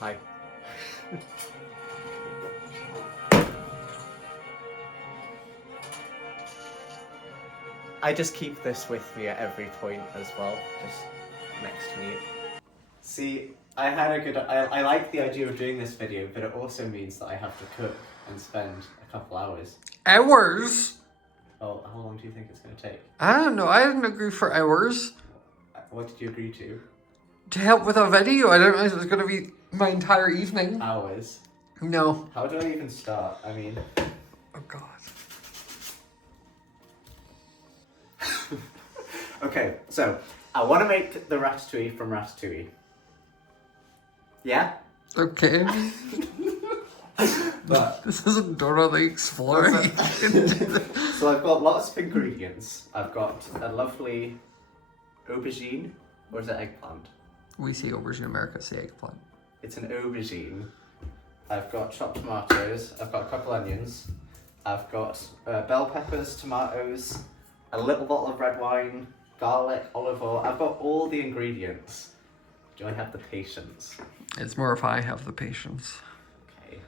Hi. I just keep this with me at every point as well, just next to me. See, I like the idea of doing this video, but it also means that I have to cook and spend a couple hours. Hours? Oh, how long do you think it's going to take? I don't know. I didn't agree for hours. What did you agree to? To help with a video, I didn't realize it was going to be my entire evening. Hours? No. How do I even start? I mean... Oh, God. Okay, so I want to make the ratatouille from Ratatouille. Yeah? Okay. But This isn't Dora the Explorer. so I've got lots of ingredients. I've got a lovely aubergine, or is it eggplant? We say aubergine in America, say eggplant. It's an aubergine. I've got chopped tomatoes. I've got a couple onions. I've got bell peppers, tomatoes, a little bottle of red wine, garlic, olive oil. I've got all the ingredients. Do I have the patience? It's more if I have the patience. Okay.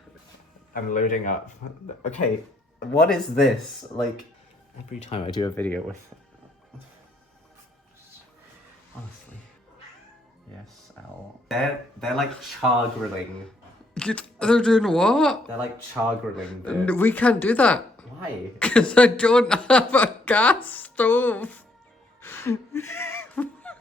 I'm loading up. Okay, what is this? Like, every time I do a video with... Honestly. Yes, Al. They're like char grilling. They're doing what? They're like char grilling. We can't do that. Why? Because I don't have a gas stove. Do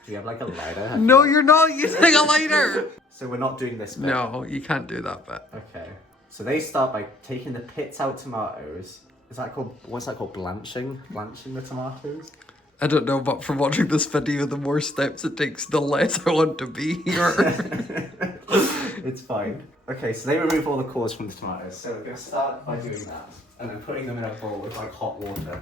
you have like a lighter? No, you're not using a lighter. So we're not doing this bit? No, you can't do that bit. Okay. So they start by taking the pits out tomatoes. Is that called, what's that called? Blanching? Blanching the tomatoes? I don't know, but from watching this video, the more steps it takes, the less I want to be here. It's fine. Okay, so they remove all the cores from the tomatoes. So we're going to start by doing that. And then putting them in a bowl with like hot water.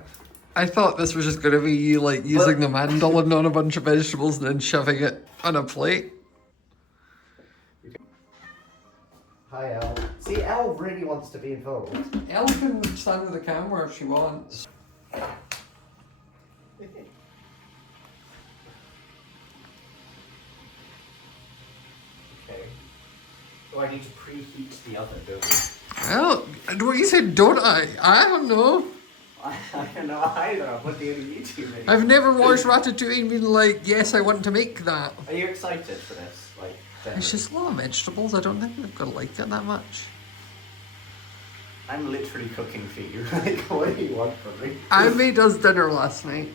I thought this was just going to be you like using the mandolin on a bunch of vegetables and then shoving it on a plate. Hi, Elle. See, Elle really wants to be involved. Elle can stand with the camera if she wants. Okay. Oh, I need to preheat the oven, don't we? Well, what you said, don't I? I don't know. I don't know either. I'm looking at a YouTube video. I've never watched Ratatouille and been like, yes, I want to make that. Are you excited for this? Like, It's just a lot of vegetables. I don't think I'm going to like it that much. I'm literally cooking for you. Like, what do you want from me? I made us dinner last night.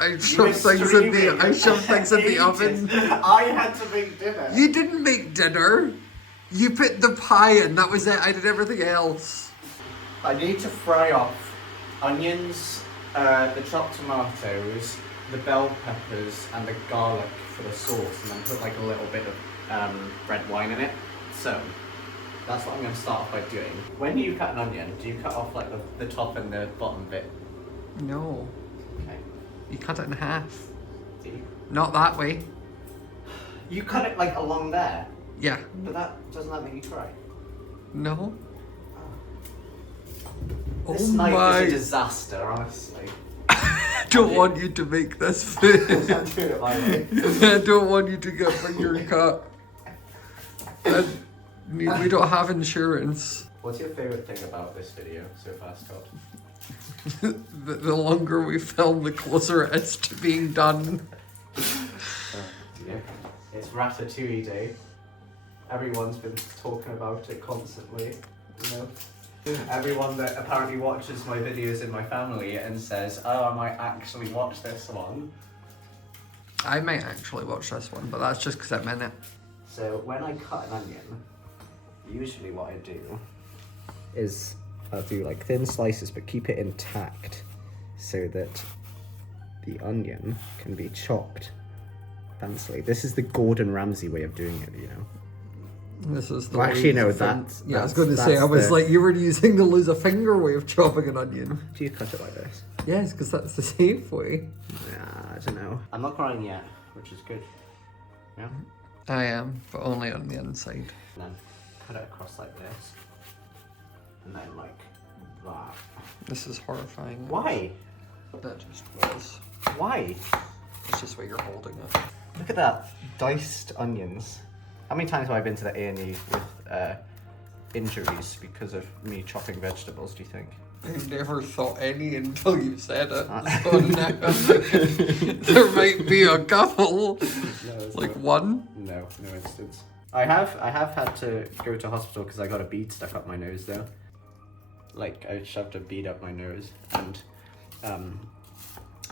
I shoved things in the oven. I had to make dinner. You didn't make dinner. You put the pie in. That was it. I did everything else. I need to fry off onions, the chopped tomatoes, the bell peppers, and the garlic for the sauce, and then put like a little bit of red wine in it. So that's what I'm going to start off by doing. When you cut an onion, do you cut off like the top and the bottom bit? No. Okay. You cut it in half. Do you? Not that way. You cut it like along there, Yeah. but doesn't that make you try? No. This Oh night my. is a disaster, honestly. I don't want you to make this food. I'm doing it my way. I don't want you to get finger cut. We don't have insurance. What's your favourite thing about this video so far, Scott? The longer we film, the closer it is to being done. Yeah. It's Ratatouille Day. Everyone's been talking about it constantly, you know? Everyone that apparently watches my videos in my family and says, oh, I might actually watch this one. I might actually watch this one, but that's just because I'm in it. So when I cut an onion, usually what I do is I'll do like thin slices but keep it intact so that the onion can be chopped fancily. This is the Gordon Ramsay way of doing it, you know? This is the Well, way actually, no, you think- that's- Yeah, I was that's- going to say, I that's was the- like, you were using the lose a finger way of chopping an onion. Do you cut it like this? Yes, because that's the safe way. Nah, I don't know. I'm not crying yet, which is good. Yeah? I am, but only on the inside. And then cut it across like this. And then like that. This is horrifying. Why? That just was. Why? It's just why you're holding it. Look at that. Diced onions. How many times have I been to the A&E with injuries because of me chopping vegetables, do you think? I never thought any until you said it. So now there might be a couple. No, like not. one? No instance. I have had to go to hospital because I got a bead stuck up my nose though. Like I shoved a bead up my nose and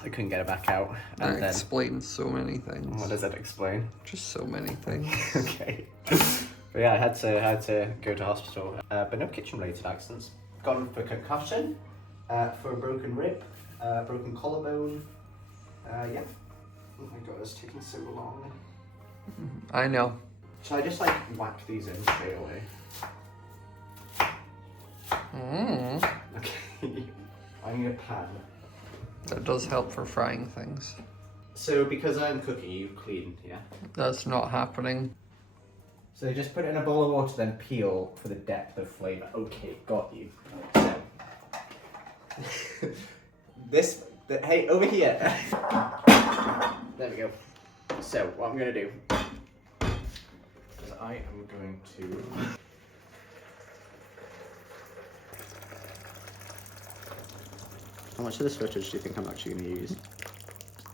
I couldn't get it back out. And That explains so many things. What does that explain? Just so many things. Okay. But yeah, I had to go to hospital. But no kitchen-related accidents. Gone for concussion, for a broken rib, broken collarbone. Yeah. Oh my god, it's taking so long. I know. Should I just like whack these in straight away? Okay. I need a pan. That does help for frying things. So because I'm cooking, you clean, yeah? That's not happening. So you just put it in a bowl of water, then peel for the depth of flavour. Okay, got you. So, hey, over here. There we go. So, what I'm going to do is I am going to... How much of this footage do you think I'm actually going to use?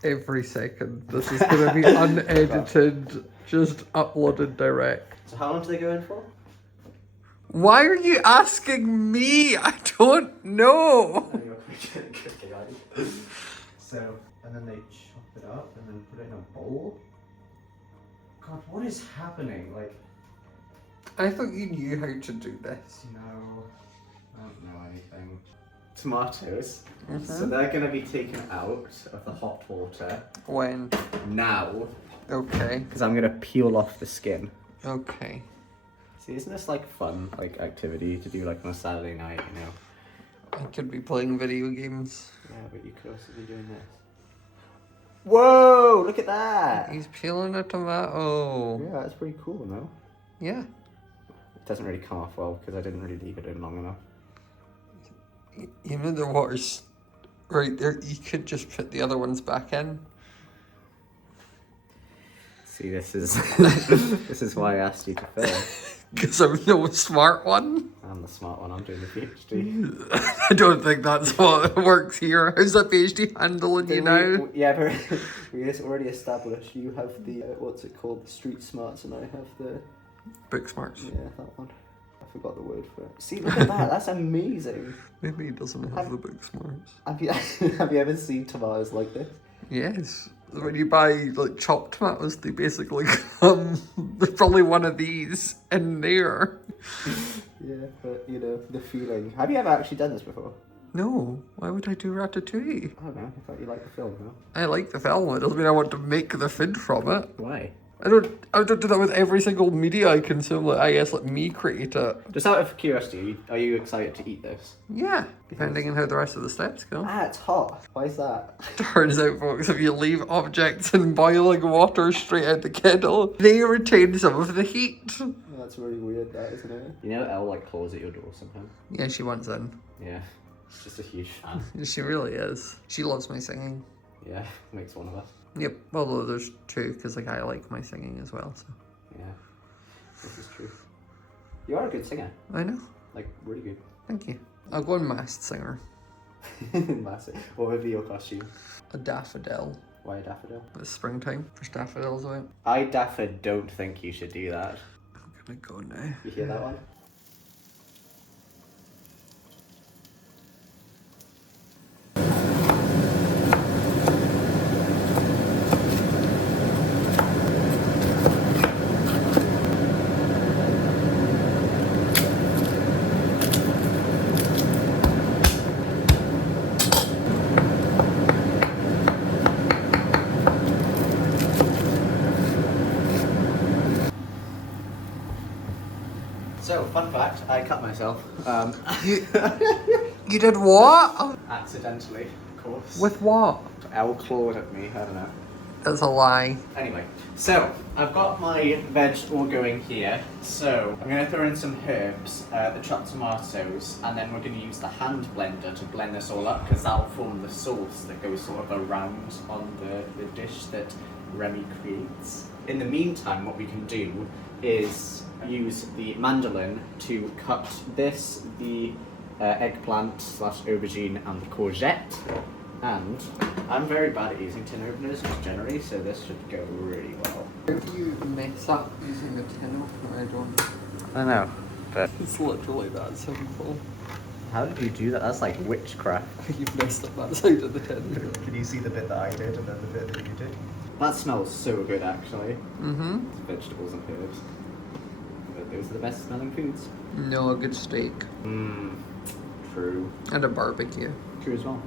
Every second. This is going to be unedited, just uploaded direct. So how long do they go in for? Why are you asking me? I don't know. So, and then they chop it up and then put it in a bowl. God, what is happening? Like, I thought you knew how to do this. no, I don't know anything. Tomatoes. So they're going to be taken out of the hot water. When? Now. Okay. Because I'm going to peel off the skin. Okay. See, isn't this like fun, like activity to do like on a Saturday night, you know? I could be playing video games. Yeah, but you could also be doing this. Whoa, look at that! He's peeling a tomato. Yeah, that's pretty cool, no? Yeah. It doesn't really come off well because I didn't really leave it in long enough. You know the water's right there. You could just put the other ones back in. See, this is this is why I asked you to film. Because I'm no smart one. I'm the smart one. I'm doing the PhD. I don't think that's what works here. How's that PhD handling you now? Yeah, but we already established you have the what's it called, the street smarts, and I have the Book smarts. yeah, that one. I forgot the word for it. See, look at that. That's amazing. Maybe he doesn't have the book smarts. Have you have you ever seen tomatoes like this? Yes. When you buy like chopped tomatoes, they basically come. There's probably one of these in there. Yeah, but you know the feeling. Have you ever actually done this before? No. Why would I do ratatouille? I don't know. I thought you liked the film, no? I like the film. It doesn't mean I want to make the food from it. Why? I don't do that with every single media I consume. Like I guess let me create it. Just out of curiosity, are you excited to eat this? Yeah, depending on how the rest of the steps go. Ah, it's hot. Why is that? Turns out, folks, if you leave objects in boiling water straight out the kettle, they retain some of the heat. That's really weird, that, isn't it? You know, Elle like claws at your door sometimes. Yeah, she wants in. Yeah, she's just a huge fan. She really is. She loves my singing. Yeah, makes one of us. Yep, although there's two, because like I like my singing as well, so. Yeah, this is true. You are a good singer. I know. Like, really good. Thank you. I'll go on Masked Singer. Massive. What would be your costume? A daffodil. Why a daffodil? It's springtime. There's daffodils out. I don't think you should do that. I'm gonna go now. You hear that one? So, fun fact, I cut myself. You did what? Accidentally, of course. With what? Elle clawed at me, I don't know. That's a lie. Anyway, so I've got my veg all going here. So I'm going to throw in some herbs, the chopped tomatoes, and then we're going to use the hand blender to blend this all up because that'll form the sauce that goes sort of around on the dish that Remy creates. In the meantime, what we can do is use the mandolin to cut this, the eggplant slash aubergine and the courgette. And I'm very bad at using tin openers generally, so this should go really well. If you mess up using the tin opener, I don't. I know, but It's literally that simple. how did you do that? That's like witchcraft. You've messed up that side of the tin. Can you see the bit that I did and then the bit that you did? That smells so good, actually. Mm-hmm. Vegetables and herbs. But those are the best smelling foods. No, a good steak. Mmm. True. And a barbecue. True as well.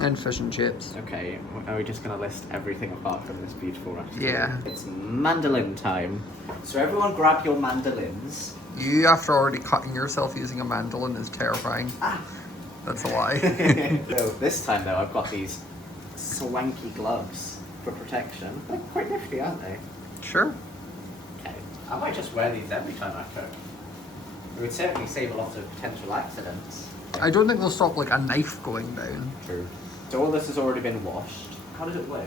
And fish and chips. Okay, are we just going to list everything apart from this beautiful recipe? Yeah. It's mandolin time. So everyone grab your mandolins. You, after already cutting yourself using a mandolin, is terrifying. Ah. That's a lie. So this time though, I've got these swanky gloves for protection. They're quite nifty, aren't they? Sure. Okay. I might just wear these every time I cook. It would certainly save a lot of potential accidents. I don't think they'll stop like a knife going down. True. So all this has already been washed. How does it work?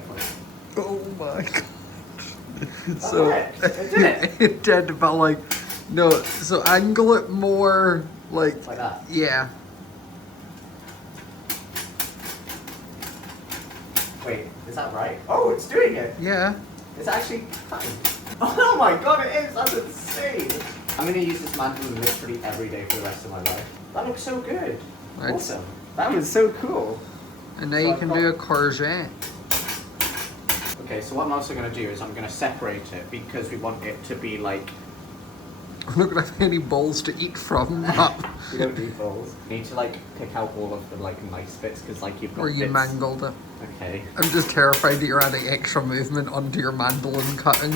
Oh my god. That So worked. It did it. it did, but like no. So angle it more like Like that. yeah. Wait, is that right? Oh, it's doing it. Yeah. It's actually fine. Oh my god, it is! That's insane! I'm gonna use this mandolin literally every day for the rest of my life. That looks so good. Right. Awesome. That was so cool. And now So you I've can got- do a courgette. Okay, so what I'm also gonna do is I'm gonna separate it because we want it to be like. I'm not gonna have any balls to eat from that. We don't need balls. You need to like pick out all of the like nice bits because like you've got. Or you bits. mangled it. Okay. I'm just terrified that you're adding extra movement onto your mandolin cutting.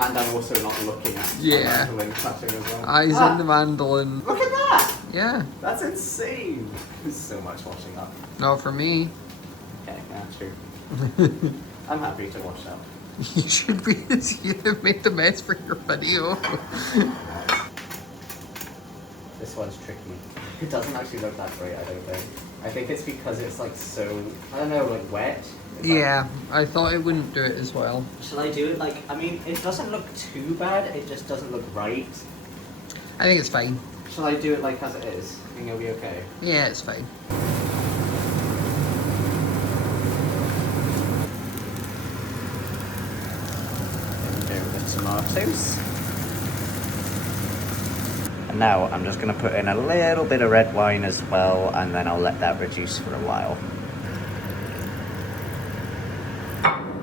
And I'm also not looking at Yeah. my mandolin cutting as well. Eyes Ah, on the mandolin. Look at that! Yeah. That's insane! There's so much washing up. No, for me. Okay, yeah, true. I'm happy to wash up. You should be you made the mess for your video. This one's tricky. It doesn't actually look that great, I don't think. I think it's because it's like so, I don't know, like wet. It's like- Yeah, I thought it wouldn't do it as well. Shall I do it like, I mean, it doesn't look too bad, it just doesn't look right. I think it's fine. Shall I do it like as it is? I think it'll be okay. Yeah, it's fine. There we go with the tomatoes. And now I'm just going to put in a little bit of red wine as well, and then I'll let that reduce for a while.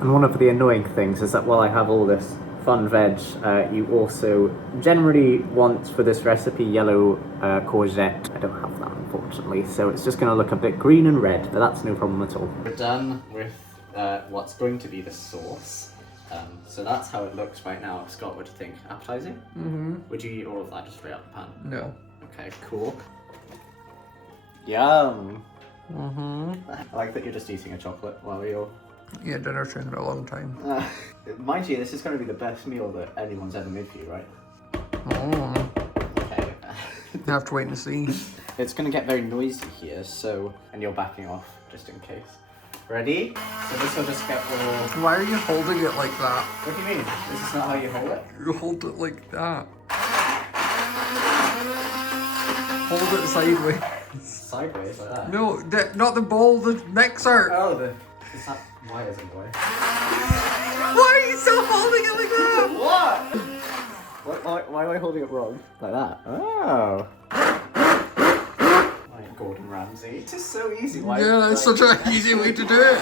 And one of the annoying things is that while I have all this fun veg, you also generally want for this recipe yellow courgette. I don't have that unfortunately, so it's just going to look a bit green and red, but that's no problem at all. We're done with what's going to be the sauce. So that's how it looks right now. Scott, what do you think? Appetizing? Mm-hmm. Would you eat all of that just straight out the pan? No. Okay, cool. Yum! Mm-hmm. I like that you're just eating a chocolate while you're... Yeah, dinner took a long time. Mind you, this is going to be the best meal that anyone's ever made for you, right? Oh. Okay. You have to wait and see. It's going to get very noisy here, so... And you're backing off, just in case. Ready? So this will just get all... Why are you holding it like that? What do you mean? This is not how you hold it? You hold it like that. Hold it sideways. Sideways, like that? No, not the bowl, the mixer. Oh, the... Is that... Why is it boy? Why are you still holding it like that? What? Why am I holding it wrong? Like that? Oh. Like Gordon Ramsay. This is so easy. Why, Yeah, that's such an easy way to do it.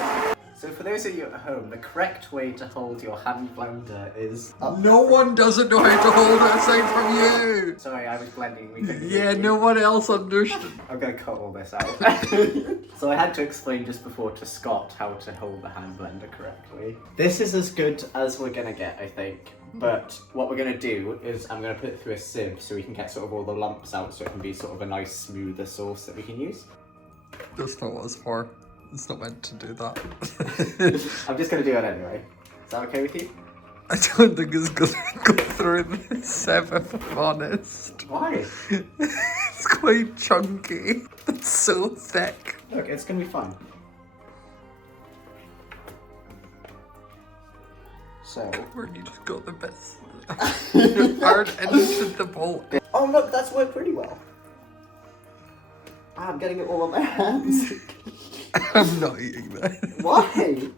So for those of you at home, the correct way to hold your hand blender is up. No one doesn't know how to hold it aside from you. Sorry, I was blending. We couldn't Yeah, hear you. no one else understood. I'm gonna cut all this out. So I had to explain just before to Scott how to hold the hand blender correctly. This is as good as we're gonna get, I think. But what we're gonna do is I'm gonna put it through a sieve so we can get sort of all the lumps out so it can be sort of a nice smoother sauce that we can use. That's not what it's for. It's not meant to do that. I'm just gonna do it anyway. Is that okay with you? I don't think it's gonna go through the sieve, if I'm honest. Why? It's quite chunky. It's so thick. Look, it's gonna be fun. So. Where you just got the best. You fired into the bowl. Oh look, that's worked pretty well. I'm getting it all on my hands. I'm not eating that. Why?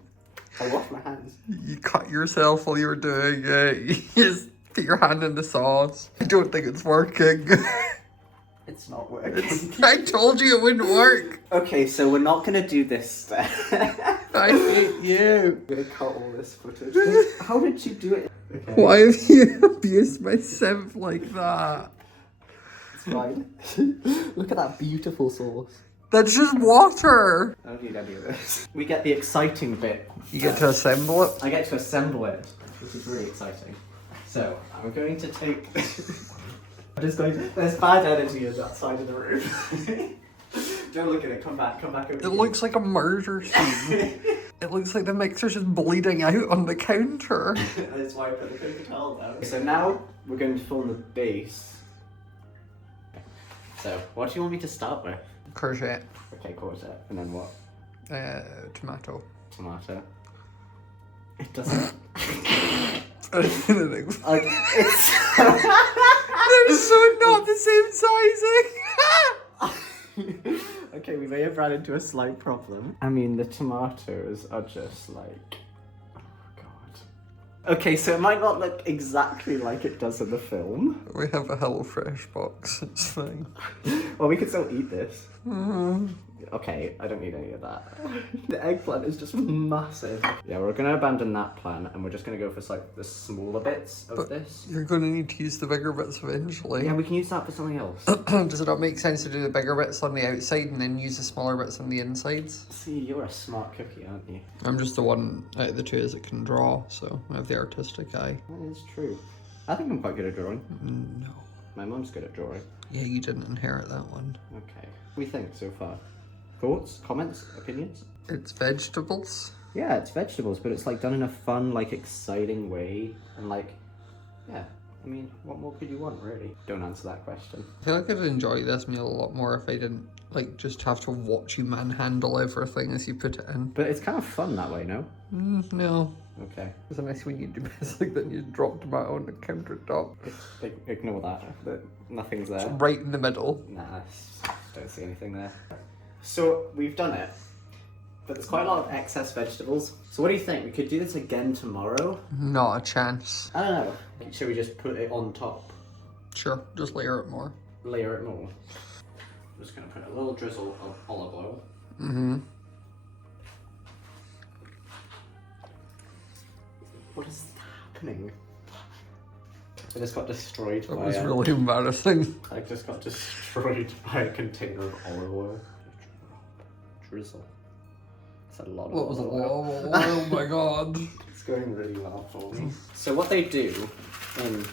I wash my hands. You cut yourself while you were doing it. You just put your hand in the sauce. I don't think it's working. It's not working. I told you it wouldn't work. Okay, so we're not gonna do this step. I hate you. I'm gonna cut all this footage. How did you do it? Okay. Why have you abused my simp like that? It's fine. Look at that beautiful sauce. That's just water. I don't need any of this. We get the exciting bit. You get to assemble it. I get to assemble it, which is really exciting. So, I'm going to take... I'm just going to... There's bad energy in that side of the room. Don't look at it, come back over It here. looks like a murder scene. It looks like the mixer's just bleeding out on the counter. That's why I put the paper towel down. So now, we're going to form the base. So, what do you want me to start with? Courgette. Okay, courgette. And then what? Tomato. Tomato. It doesn't... They're like, it's... so not the same sizing. Okay, we may have run into a slight problem. I mean, the tomatoes are just like... Oh, God. Okay, so it might not look exactly like it does in the film. We have a HelloFresh box. It's fine. Well, we can still eat this. Okay, I don't need any of that. The eggplant is just massive. Yeah, we're gonna abandon that plan and we're just gonna go for like the smaller bits of this. You're going to need to use the bigger bits eventually. Yeah, we can use that for something else. Does it not make sense to do the bigger bits on the outside and then use the smaller bits on the insides? See, you're a smart cookie, aren't you? I'm just the one out of the two that can draw, so I have the artistic eye. That is true. I think I'm quite good at drawing. No. My mum's good at drawing. Yeah, you didn't inherit that one. Okay. What do you think so far? Thoughts, comments, opinions? It's vegetables. Yeah, it's vegetables, but it's like done in a fun, like exciting way. And like, yeah, I mean, what more could you want, really? Don't answer that question. I feel like I'd enjoy this meal a lot more if I didn't, like, just have to watch you manhandle everything as you put it in. But it's kind of fun that way, no? No. Okay. It's a nice when you do this, like, then you drop tomato on the countertop. Ignore that. Nothing's there. It's right in the middle. Nah, don't see anything there. So, we've done it. But there's quite a lot of excess vegetables. So what do you think? We could do this again tomorrow? Not a chance. I don't know. Should we just put it on top? Sure, just layer it more. Layer it more. I'm just going to put a little drizzle of olive oil. Mm-hmm. What is happening? I just got destroyed That by was really embarrassing. I just got destroyed by a container of olive oil. Drizzle. That's a lot of What was it? olive oil. Oh my god. It's going really well for me. So what they do in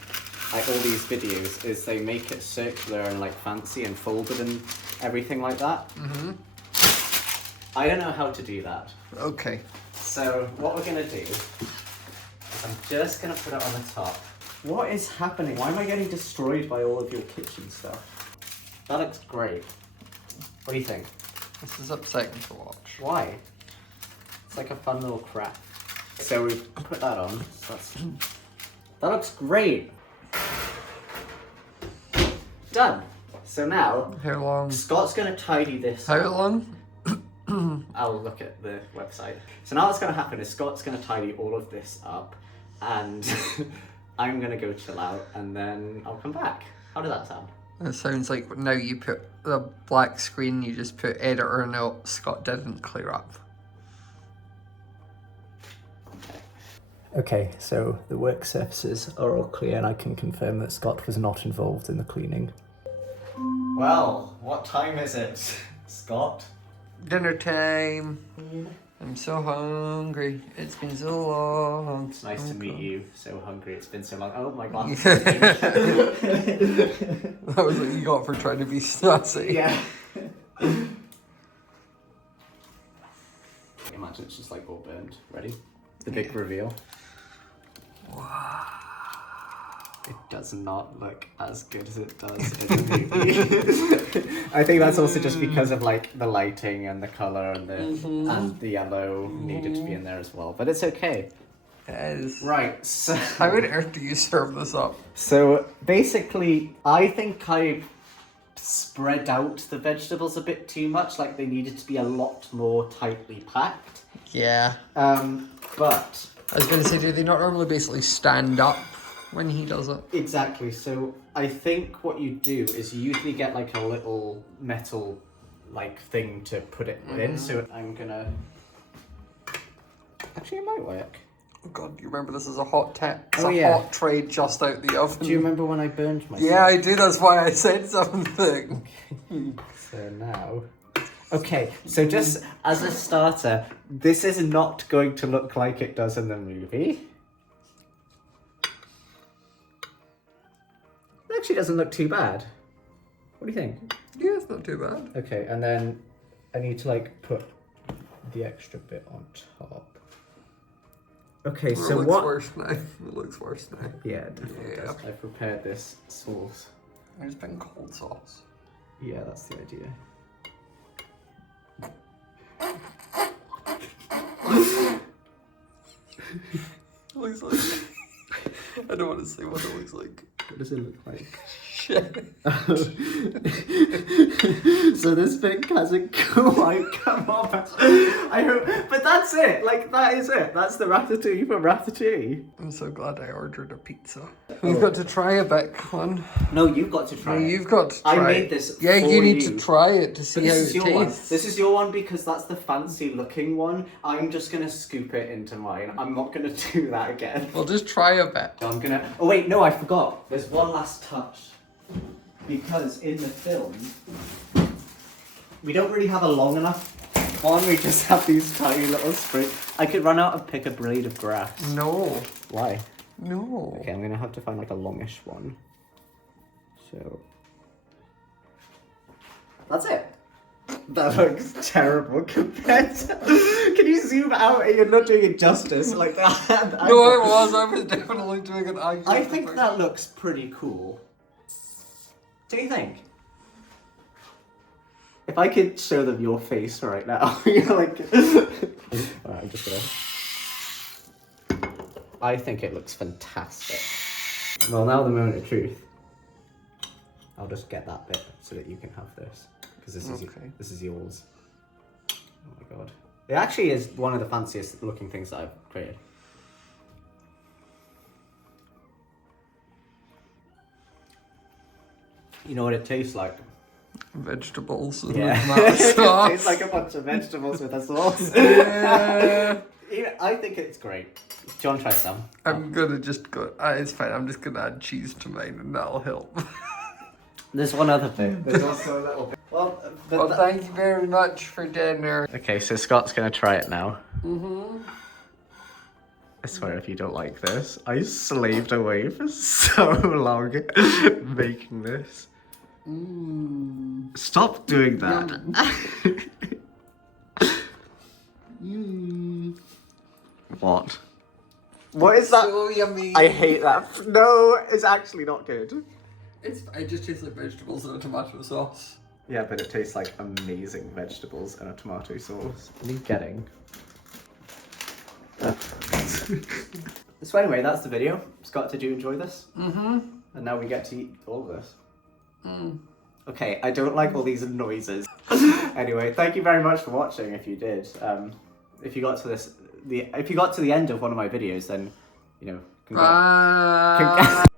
like all these videos is they make it circular and like fancy and folded and everything like that. Mm-hmm. I don't know how to do that. Okay. So what we're gonna do is I'm just gonna put it on the top. What is happening? Why am I getting destroyed by all of your kitchen stuff? That looks great. What do you think? This is upsetting to watch. Why? It's like a fun little craft. So we put that on. So that looks great. Done. So now How long? Scott's gonna tidy this How up. long? I'll look at the website. So now what's gonna happen is Scott's gonna tidy all of this up and I'm gonna go chill out and then I'll come back. How does that sound? It sounds like now you put the black screen, you just put editor note, Scott didn't clear up. Okay, so the work surfaces are all clear and I can confirm that Scott was not involved in the cleaning. Well, what time is it, Scott? Dinner time. I'm so hungry. It's been so long. It's nice to meet you. So hungry. It's been so long. Oh my god. That was what you got for trying to be sassy. Yeah. Imagine it's just like all burned. Ready? The big reveal. Wow. It does not look as good as it does in the movie. I think that's also just because of like the lighting and the color and the and the yellow needed to be in there as well. But it's okay. It is. Right, so... How on earth do you serve this up? So, basically, I think I spread out the vegetables a bit too much, like they needed to be a lot more tightly packed. Yeah. But... I was going to say, do they not normally basically stand up when he does it? Exactly, so I think what you do is you usually get like a little metal like thing to put it in, so I'm gonna... Actually, it might work. Oh god, you remember this is a hot tip? It's Oh, a yeah. hot tray just out the oven. Do you remember when I burned myself? Yeah, I do, that's why I said something. So now... Okay, so just as a starter, this is not going to look like it does in the movie. It actually doesn't look too bad. What do you think? Yeah, it's not too bad. Okay, and then I need to like put the extra bit on top. Okay, so it looks what? worse now. It looks worse now. Yeah, it definitely Yeah. does. I've prepared this sauce. There's been cold sauce. Yeah, that's the idea. It looks like... I don't want to say what it looks like. What does it look like? Shit. So this bit hasn't quite come off. I hope, but that's it. Like that is it. That's the ratatouille from Ratatouille. I'm so glad I ordered a pizza. We've got to try a bit, one. No, you've got to try. No, it. you've got to I try made it. this Yeah, for you need you. to try it to see But how this is it your one. tastes. This is your one because that's the fancy looking one. I'm just gonna scoop it into mine. I'm not gonna do that again. Well, just try a bit. I'm gonna. Oh wait, no, I forgot. There's one last touch. Because in the film, we don't really have a long enough one. We just have these tiny little sprigs. I could run out and pick a blade of grass. No. Why? No. Okay, I'm gonna have to find like a longish one. So that's it. That looks terrible compared to... Can you zoom out? You're not doing it justice like that. No, I was definitely doing it. I think that looks pretty cool. What do you think? If I could show them your face right now, you're like... Alright, I'm just gonna... I think it looks fantastic. Well, now the moment of truth. I'll just get that bit so that you can have this. Because this is yours. Oh my god. It actually is one of the fanciest looking things that I've created. You know what it tastes like? Vegetables and Yeah. tomato It sauce. tastes like a bunch of vegetables with a sauce. Yeah. I think it's great. Do you want to try some? I'm gonna just go. It's fine. I'm just gonna add cheese to mine, and that'll help. There's one other bit. There's also a little bit. Well, Well, thank you very much for dinner. okay, so Scott's gonna try it now. I swear, if you don't like this, I slaved away for so long making this. Stop doing that. What? What is that? So yummy. I hate that. No, it's actually not good. It just tastes like vegetables and a tomato sauce. Yeah, but it tastes like amazing vegetables and a tomato sauce. What are you getting? So anyway, that's the video. Scott, did you enjoy this? And now we get to eat all of this. Okay, I don't like all these noises. Anyway, thank you very much for watching. If you did, if you got to if you got to the end of one of my videos, then you know, congrats.